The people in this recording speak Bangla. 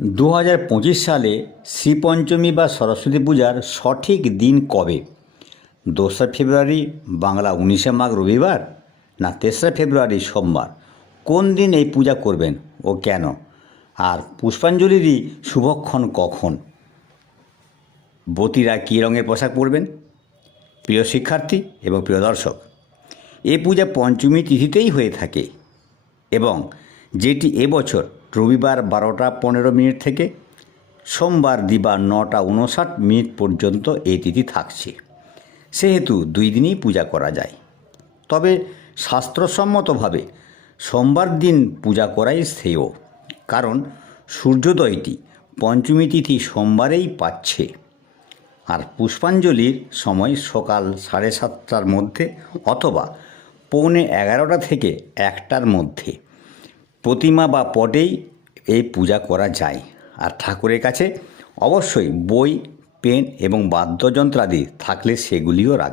2025 সালে শ্রীপঞ্চমী বা সরস্বতী পূজার সঠিক দিন কবে? 2রা ফেব্রুয়ারি বাংলা 19শে মাঘ রবিবার, না 3রা ফেব্রুয়ারি সোমবার? কোন দিন এই পূজা করবেন ও কেন? আর পুষ্পাঞ্জলিরই শুভক্ষণ কখন? বতীরা কী রঙের পোশাক পরবেন? প্রিয় শিক্ষার্থী এবং প্রিয় দর্শক, এ পূজা পঞ্চমী তিথিতেই হয়ে থাকে এবং যেটি এবছর রবিবার 12টা 15 মিনিট থেকে সোমবার দিবা 9টা 59 মিনিট পর্যন্ত এই তিথি থাকছে। সেহেতু 2 দিনই পূজা করা যায়। তবে শাস্ত্রসম্মতভাবে সোমবার দিন পূজা করাই শ্রেয়, কারণ সূর্যোদয়টি পঞ্চমী তিথি সোমবারেই পাচ্ছে। আর পুষ্পাঞ্জলির সময় সকাল 7:30টার মধ্যে অথবা 11:15 থেকে 1টার মধ্যে প্রতিমা বা পটেই এই পূজা করা যায়। আর ঠাকুরের কাছে অবশ্যই বই, পেন এবং বাদ্যযন্ত্রাদি থাকলে সেগুলিও রাখবেন।